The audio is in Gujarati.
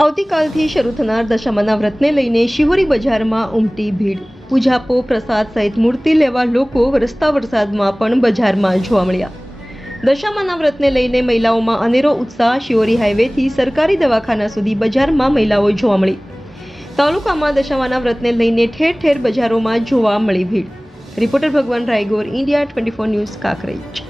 આવતીકાલથી શરૂ થનાર દશામાના વ્રતને લઈને શિહોરી બજારમાં ઉમટી ભીડ। પૂજાપો પ્રસાદ સહિત મૂર્તિ લેવા લોકો વરસતા વરસાદમાં પણ બજારમાં જોવા મળ્યા। દશામાના વ્રતને લઈને મહિલાઓમાં અનેરો ઉત્સાહ। શિહોરી હાઈવેથી સરકારી દવાખાના સુધી બજારમાં મહિલાઓ જોવા મળી। તાલુકામાં દશામાના વ્રતને લઈને ઠેર ઠેર બજારોમાં જોવા મળી ભીડ। રિપોર્ટર ભગવાન રાયગોર, ઇન્ડિયા 24 ન્યૂઝ, કાંકરેજ।